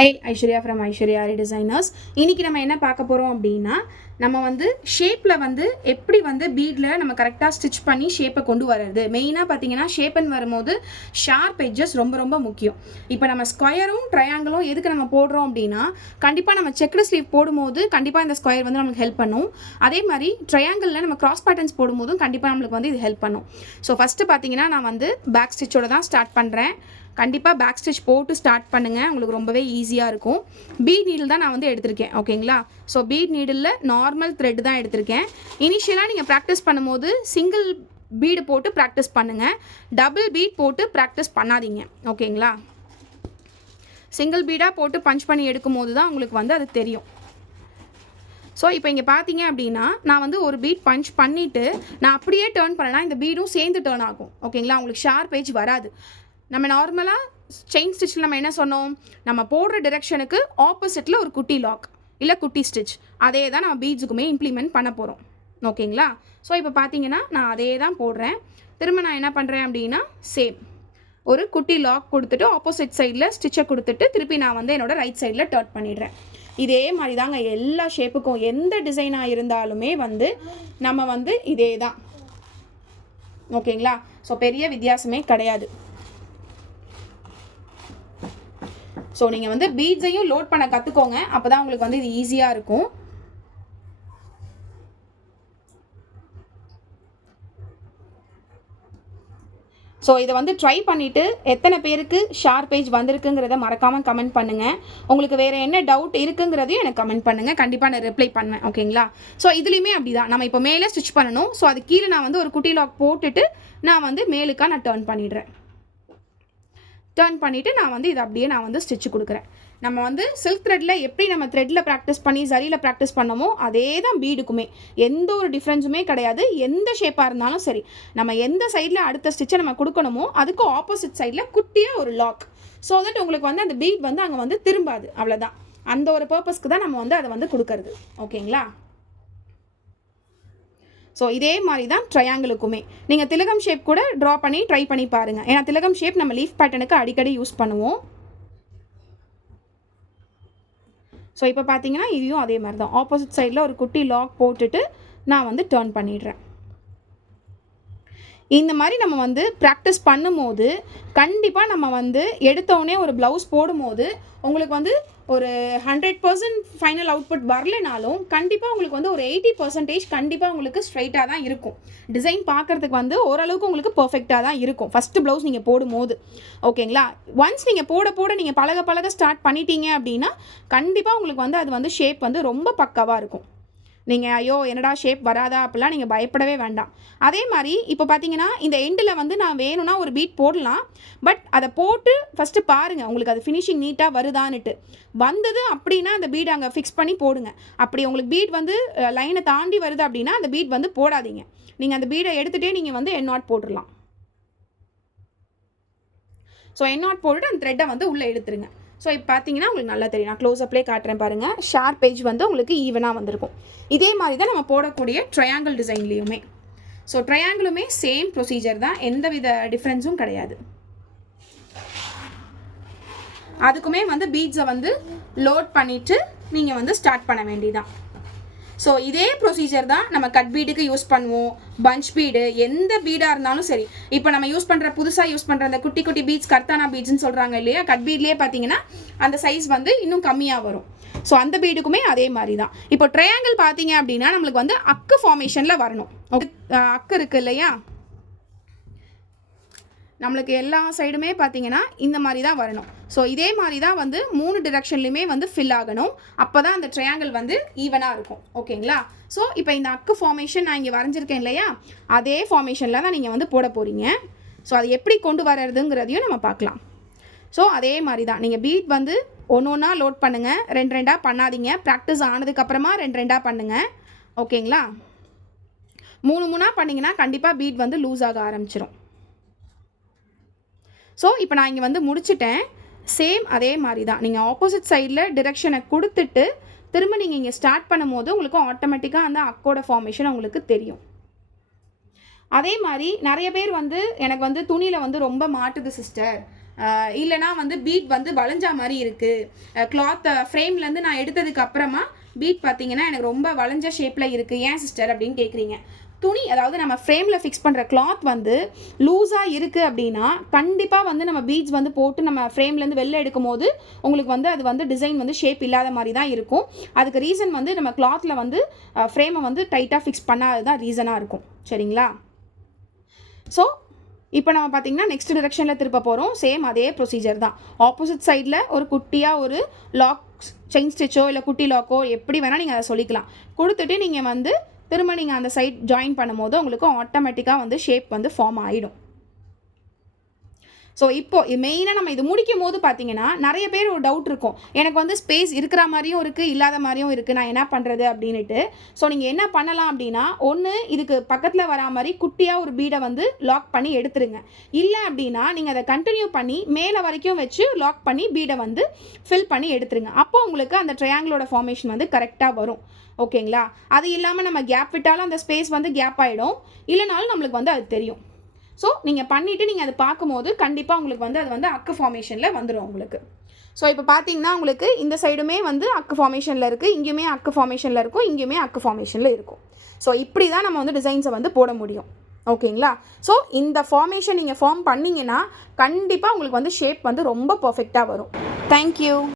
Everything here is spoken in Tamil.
Hi Aishwarya from Aishwarya designers. இன்றைக்கி நம்ம என்ன பார்க்க போகிறோம் அப்படின்னா, நம்ம வந்து ஷேப்பில் வந்து எப்படி வந்து பீடில் நம்ம கரெக்டாக ஸ்டிச் பண்ணி ஷேப்பை கொண்டு வர்றது. மெயினாக பார்த்தீங்கன்னா ஷேப்புன்னு வரும்போது ஷார்ப் எட்ஜஸ் ரொம்ப ரொம்ப முக்கியம். இப்போ நம்ம ஸ்கொயரும் ட்ரையாங்கிளும் எதுக்கு நம்ம போடுறோம் அப்படின்னா, கண்டிப்பாக நம்ம செக்குடு ஸ்லீவ் போடும்போது கண்டிப்பாக இந்த ஸ்கொயர் வந்து நமக்கு ஹெல்ப் பண்ணும். அதே மாதிரி ட்ரையாங்கிளில் நம்ம கிராஸ் பேட்டர்ன்ஸ் போடும்போதும் கண்டிப்பாக நம்மளுக்கு வந்து இது ஹெல்ப் பண்ணும். ஸோ ஃபஸ்ட்டு பார்த்தீங்கன்னா நான் வந்து பேக் ஸ்டிச்சோட தான் ஸ்டார்ட் பண்ணுறேன். கண்டிப்பாக பேக் ஸ்டிச் போட்டு ஸ்டார்ட் பண்ணுங்கள், உங்களுக்கு ரொம்பவே ஈஸியாக இருக்கும். பீட் நீடில் தான் நான் வந்து எடுத்திருக்கேன், ஓகேங்களா. So beat needle normal thread தான் எடுத்திருக்கேன். இனிஷியலாக நீங்கள் ப்ராக்டிஸ் பண்ணும்போது சிங்கிள் பீடு போட்டு ப்ராக்டிஸ் பண்ணுங்கள், டபுள் பீட் போட்டு ப்ராக்டிஸ் பண்ணாதீங்க, ஓகேங்களா. சிங்கிள் பீடாக போட்டு பஞ்ச் பண்ணி எடுக்கும் போது தான் உங்களுக்கு வந்து அது தெரியும். ஸோ இப்போ இங்கே பார்த்தீங்க அப்படின்னா நான் வந்து ஒரு பீட் பஞ்ச் பண்ணிவிட்டு நான் அப்படியே டேர்ன் பண்ணேன்னா இந்த பீடும் சேர்ந்து டேர்ன் ஆகும், ஓகேங்களா. உங்களுக்கு ஷார்ப் எட்ஜ் வராது. நம்ம நார்மலாக செயின் ஸ்டிச்சில் நம்ம என்ன சொன்னோம், நம்ம போடுற டிரெக்ஷனுக்கு ஆப்போசிட்டில் ஒரு குட்டி லாக் இல்லை குட்டி ஸ்டிச், அதே தான் நம்ம பீட்ஸுக்குமே இம்ப்ளிமெண்ட் பண்ண போகிறோம், ஓகேங்களா. ஸோ இப்போ பார்த்தீங்கன்னா நான் அதே தான் போடுறேன். திரும்ப நான் என்ன பண்ணுறேன் அப்படின்னா சேம் ஒரு குட்டி லாக் கொடுத்துட்டு ஆப்போசிட் சைடில் ஸ்டிச்சை கொடுத்துட்டு திருப்பி நான் வந்து என்னோடய ரைட் சைடில் டர்ன் பண்ணிடுறேன். இதே மாதிரி தாங்க எல்லா ஷேப்புக்கும் எந்த டிசைனாக இருந்தாலுமே வந்து நம்ம வந்து இதே தான், ஓகேங்களா. ஸோ பெரிய வித்தியாசமே கிடையாது. ஸோ நீங்கள் வந்து பீட்ஸையும் லோட் பண்ண கற்றுக்கோங்க, அப்போ தான் உங்களுக்கு வந்து இது ஈஸியாக இருக்கும். ஸோ இதை வந்து ட்ரை பண்ணிவிட்டு எத்தனை பேருக்கு ஷார்ப் எட்ஜ் வந்திருக்குங்கிறத மறக்காமல் கமெண்ட் பண்ணுங்கள். உங்களுக்கு வேறு என்ன டவுட் இருக்குங்கிறதையும் எனக்கு கமெண்ட் பண்ணுங்கள், கண்டிப்பாக நான் ரிப்ளை பண்ணுவேன், ஓகேங்களா. ஸோ இதுலேயுமே அப்படி தான், நம்ம இப்போ மேலே ஸ்டிச் பண்ணணும். ஸோ அது கீழே நான் வந்து ஒரு குட்டி லாக் போட்டுட்டு நான் வந்து மேலுக்காக நான் டர்ன் பண்ணிடுறேன். டர்ன் பண்ணிவிட்டு நான் வந்து இதை அப்படியே நான் வந்து ஸ்டிச்சு கொடுக்குறேன். நம்ம வந்து சில்க் த்ரெட்டில் எப்படி நம்ம த்ரெட்டில் ப்ராக்டிஸ் பண்ணி சரியில் ப்ராக்டிஸ் பண்ணமோ அதே தான் பீடுக்குமே, எந்த ஒரு டிஃப்ரென்ஸுமே கிடையாது. எந்த ஷேப்பாக இருந்தாலும் சரி, நம்ம எந்த சைடில் அடுத்த ஸ்டிச்சை நம்ம கொடுக்கணுமோ அதுக்கு ஆப்போசிட் சைடில் குட்டியாக ஒரு லாக், ஸோ தட் உங்களுக்கு வந்து அந்த பீட் வந்து அங்கே வந்து திரும்பாது, அவ்வளோதான். அந்த ஒரு பர்பஸ்க்கு தான் நம்ம வந்து அதை வந்து கொடுக்கறது, ஓகேங்களா. ஸோ இதே மாதிரி தான் ட்ரையாங்கிளுக்குமே நீங்கள் திலகம் ஷேப் கூட ட்ரா பண்ணி ட்ரை பண்ணி பாருங்கள். ஏன்னா திலகம் ஷேப் நம்ம லீஃப் பேட்டர்னுக்கு அடிக்கடி யூஸ் பண்ணுவோம். ஸோ இப்போ பார்த்தீங்கன்னா இதையும் அதே மாதிரி தான் ஆப்போசிட் சைடில் ஒரு குட்டி லாக் போட்டுட்டு நான் வந்து டர்ன் பண்ணிடுறேன். இந்த மாதிரி நம்ம வந்து ப்ராக்டிஸ் பண்ணும்போது கண்டிப்பாக நம்ம வந்து எடுத்தோடனே ஒரு ப்ளவுஸ் போடும்போது உங்களுக்கு வந்து ஒரு 100% ஃபைனல் அவுட்புட் வரலைனாலும் கண்டிப்பாக உங்களுக்கு வந்து ஒரு 80% கண்டிப்பாக உங்களுக்கு ஸ்ட்ரைட்டாக தான் இருக்கும். டிசைன் பார்க்குறதுக்கு வந்து ஓரளவுக்கு உங்களுக்கு பர்ஃபெக்டாக தான் இருக்கும் ஃபஸ்ட்டு ப்ளவுஸ் நீங்கள் போடும்போது, ஓகேங்களா. ஒன்ஸ் நீங்கள் போட நீங்கள் பழக ஸ்டார்ட் பண்ணிட்டீங்க அப்படின்னா கண்டிப்பாக உங்களுக்கு வந்து அது வந்து ஷேப் வந்து ரொம்ப பக்காவாக இருக்கும். நீங்கள் ஐயோ என்னடா ஷேப் வராதா அப்படிலாம் நீங்கள் பயப்படவே வேண்டாம். அதே மாதிரி இப்போ பார்த்தீங்கன்னா இந்த எண்டில் வந்து நான் வேணும்னா ஒரு பீட் போடலாம், பட் அதை போட்டு ஃபஸ்ட்டு பாருங்கள் உங்களுக்கு அது ஃபினிஷிங் நீட்டாக வருதான்னுட்டு. வந்தது அப்படின்னா அந்த பீட் அங்கே ஃபிக்ஸ் பண்ணி போடுங்க. அப்படி உங்களுக்கு பீட் வந்து லைனை தாண்டி வருது அப்படின்னா அந்த பீட் வந்து போடாதீங்க. நீங்கள் அந்த பீடை எடுத்துகிட்டே நீங்கள் வந்து என் நாட் போட்டுடலாம். ஸோ என் நாட் போட்டுட்டு அந்த த்ரெட்டை வந்து உள்ளே எடுத்துருங்க. ஸோ இப்போ பார்த்தீங்கன்னா உங்களுக்கு நல்லா தெரியும், நான் க்ளோஸ்அப்லேயே காட்டுறேன் பாருங்கள். ஷார்ப் எட்ஜ் வந்து உங்களுக்கு ஈவனாக வந்திருக்கும். இதே மாதிரி தான் நம்ம போடக்கூடிய ட்ரையாங்கிள் டிசைன்லேயுமே. ஸோ ட்ரையாங்கிளுமே சேம் ப்ரொசீஜர் தான், எந்த வித டிஃப்ரென்ஸும் கிடையாது. அதுக்குமே வந்து பீட்ஸை வந்து லோட் பண்ணிவிட்டு நீங்கள் வந்து ஸ்டார்ட் பண்ண வேண்டியதான். ஸோ இதே ப்ரொசீஜர் தான் நம்ம கட் பீடுக்கு யூஸ் பண்ணுவோம், பஞ்ச் பீடு எந்த பீடாக இருந்தாலும் சரி. இப்போ நம்ம புதுசாக யூஸ் பண்ணுற அந்த குட்டி குட்டி பீட்ஸ் கர்த்தானா பீட்ஸ்ன்னு சொல்கிறாங்க இல்லையா, கட் பீட்லேயே பார்த்தீங்கன்னா அந்த சைஸ் வந்து இன்னும் கம்மியாக வரும். ஸோ அந்த பீடுக்குமே அதே மாதிரி தான். இப்போ ட்ரையாங்கிள் பார்த்தீங்க அப்படின்னா நம்மளுக்கு வந்து அக்கு ஃபார்மேஷனில் வரணும். அக்கு இருக்குது இல்லையா, நம்மளுக்கு எல்லா சைடுமே பார்த்தீங்கன்னா இந்த மாதிரி தான் வரணும். ஸோ இதே மாதிரி தான் வந்து 3 டிரெக்ஷன்லையுமே வந்து ஃபில் ஆகணும், அப்போ தான் அந்த ட்ரையாங்கிள் வந்து ஈவனாக இருக்கும், ஓகேங்களா. ஸோ இப்போ இந்த அக்கு ஃபார்மேஷன் நான் இங்கே வரைஞ்சிருக்கேன் இல்லையா, அதே ஃபார்மேஷனில் தான் நீங்கள் வந்து போட போகிறீங்க. ஸோ அது எப்படி கொண்டு வர்றதுங்கிறதையும் நம்ம பார்க்கலாம். ஸோ அதே மாதிரி தான் நீங்கள் பீட் வந்து ஒன்றா லோட் பண்ணுங்கள், 2 பண்ணாதீங்க. ப்ராக்டிஸ் ஆனதுக்கப்புறமா 2 பண்ணுங்கள், ஓகேங்களா. 3 பண்ணிங்கன்னா கண்டிப்பாக பீட் வந்து லூஸ் ஆக ஆரம்பிச்சிடும். ஸோ இப்போ நான் இங்கே வந்து முடிச்சிட்டேன். சேம் அதே மாதிரி தான் நீங்கள் ஆப்போசிட் சைடில் டிரெக்ஷனை கொடுத்துட்டு திரும்ப நீங்கள் இங்கே ஸ்டார்ட் பண்ணும் போது உங்களுக்கு ஆட்டோமேட்டிக்காக அந்த அக்கோட ஃபார்மேஷன் உங்களுக்கு தெரியும். அதே மாதிரி நிறைய பேர் வந்து எனக்கு வந்து துணியில் வந்து ரொம்ப மாட்டுது சிஸ்டர், இல்லைனா வந்து பீட் வந்து வளைஞ்சா மாதிரி இருக்குது, கிளாத் ஃப்ரேம்லேருந்து நான் எடுத்ததுக்கு அப்புறமா பீட் பார்த்தீங்கன்னா எனக்கு ரொம்ப வளைஞ்ச ஷேப்பில் இருக்குது, ஏன் சிஸ்டர் அப்படின்னு கேட்குறீங்க. துணி அதாவது நம்ம ஃப்ரேமில் ஃபிக்ஸ் பண்ணுற கிளாத் வந்து லூஸாக இருக்குது அப்படின்னா கண்டிப்பாக வந்து நம்ம பீட்ஸ் வந்து போட்டு நம்ம ஃப்ரேம்லேருந்து வெளில எடுக்கும் போது உங்களுக்கு வந்து அது வந்து டிசைன் வந்து ஷேப் இல்லாத மாதிரி தான் இருக்கும். அதுக்கு ரீசன் வந்து நம்ம கிளாத்தில் வந்து ஃப்ரேமை வந்து டைட்டாக ஃபிக்ஸ் பண்ணாதது தான் ரீசனாக இருக்கும். சரிங்களா? ஸோ இப்போ நம்ம பார்த்திங்கன்னா நெக்ஸ்ட் டிரெக்ஷனில் திருப்ப போகிறோம். சேம் அதே ப்ரொசீஜர் தான். ஆப்போசிட் சைடில் ஒரு குட்டியாக ஒரு லாக் செயின் ஸ்டிச்சோ இல்லை குட்டி லாக்கோ எப்படி வேணால் நீங்கள் அதை சொல்லிக்கலாம் கொடுத்துட்டு நீங்கள் வந்து திரும்ப நீங்கள் அந்த சைட் ஜாயின் பண்ணும்போது உங்களுக்கு ஆட்டோமேட்டிக்காக வந்து ஷேப் வந்து ஃபார்ம் ஆகிடும். ஸோ இப்போது மெயினாக நம்ம இது முடிக்கும் போது பார்த்தீங்கன்னா நிறைய பேர் ஒரு டவுட் இருக்கும், எனக்கு வந்து ஸ்பேஸ் இருக்கிற மாதிரியும் இருக்குது இல்லாத மாதிரியும் இருக்குது, நான் என்ன பண்ணுறது அப்படின்ட்டு. ஸோ நீங்கள் என்ன பண்ணலாம் அப்படின்னா, ஒன்று இதுக்கு பக்கத்தில் வரா மாதிரி குட்டியாக ஒரு பீடை வந்து லாக் பண்ணி எடுத்துருங்க. இல்லை அப்படின்னா நீங்கள் அதை கண்டினியூ பண்ணி மேலே வரைக்கும் வச்சு லாக் பண்ணி பீடை வந்து ஃபில் பண்ணி எடுத்துருங்க. அப்போ உங்களுக்கு அந்த ட்ரையாங்கிளோட ஃபார்மேஷன் வந்து கரெக்டாக வரும். ஓகேங்களா? அது இல்லாமல் நம்ம கேப் விட்டாலும் அந்த ஸ்பேஸ் வந்து கேப் ஆகிடும், இல்லைனாலும் நம்மளுக்கு வந்து அது தெரியும். ஸோ நீங்கள் பண்ணிவிட்டு நீங்கள் அதை பார்க்கும்போது கண்டிப்பாக உங்களுக்கு வந்து அது வந்து அக்கு ஃபார்மேஷனில் வந்துடும் உங்களுக்கு. ஸோ இப்போ பார்த்தீங்கன்னா உங்களுக்கு இந்த சைடுமே வந்து அக்கு ஃபார்மேஷனில் இருக்குது, இங்கேயுமே அக்கு ஃபார்மேஷனில் இருக்கும், இங்கேயுமே அக்கு ஃபார்மேஷனில் இருக்கும். ஸோ இப்படி தான் நம்ம வந்து டிசைன்ஸை வந்து போட முடியும். ஓகேங்களா? ஸோ இந்த ஃபார்மேஷன் நீங்கள் ஃபார்ம் பண்ணிங்கன்னா கண்டிப்பாக உங்களுக்கு வந்து ஷேப் வந்து ரொம்ப பர்ஃபெக்டாக வரும். தேங்க்யூ.